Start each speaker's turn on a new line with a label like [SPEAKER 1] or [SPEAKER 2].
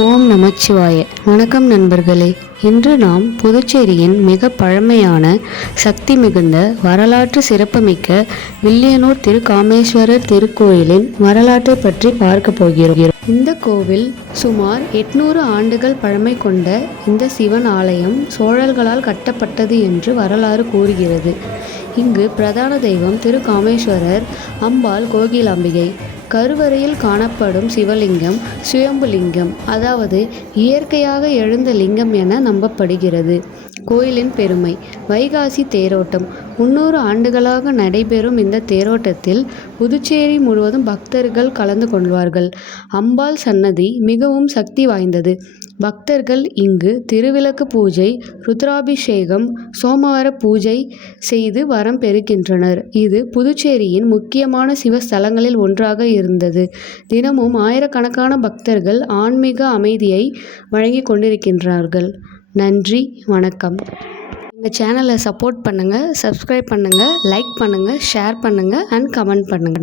[SPEAKER 1] ஓம் நமச்சிவாய. வணக்கம் நண்பர்களே. இன்று நாம் புதுச்சேரியின் மிக பழமையான சக்தி மிகுந்த வரலாற்று சிறப்புமிக்க வில்லியனூர் திருக்காமேஸ்வரர் திருக்கோயிலின் வரலாற்றை பற்றி பார்க்க போகிறோம். இந்த கோவில் சுமார் எட்நூறு ஆண்டுகள் பழமை கொண்ட இந்த சிவன் ஆலயம் சோழர்களால் கட்டப்பட்டது என்று வரலாறு கூறுகிறது. இங்கு பிரதான தெய்வம் திருக்காமேஸ்வரர் அம்பாள் கோகிலாம்பிகை கருவறையில் காணப்படும் சிவலிங்கம் சுயம்புலிங்கம் அதாவது இயற்கையாக எழுந்த லிங்கம் என நம்பப்படுகிறது. கோயிலின் பெருமை வைகாசி தேரோட்டம். முன்னூறு ஆண்டுகளாக நடைபெறும் இந்த தேரோட்டத்தில் புதுச்சேரி முழுவதும் பக்தர்கள் கலந்து கொள்வார்கள். அம்பாள் சன்னதி மிகவும் சக்தி வாய்ந்தது. பக்தர்கள் இங்கு திருவிளக்கு பூஜை ருத்ராபிஷேகம் சோமவார பூஜை செய்து வரம் பெறுகின்றனர். இது புதுச்சேரியின் முக்கியமான சிவஸ்தலங்களில் ஒன்றாக இருந்தது. தினமும் ஆயிரக்கணக்கான பக்தர்கள் ஆன்மீக அமைதியை வழங்கி கொண்டிருக்கின்றார்கள். நன்றி வணக்கம். எங்கள் சேனலை சப்போர்ட் பண்ணுங்கள் சப்ஸ்கிரைப் பண்ணுங்கள் லைக் பண்ணுங்கள் ஷேர் பண்ணுங்கள் அண்ட் கமெண்ட் பண்ணுங்கள்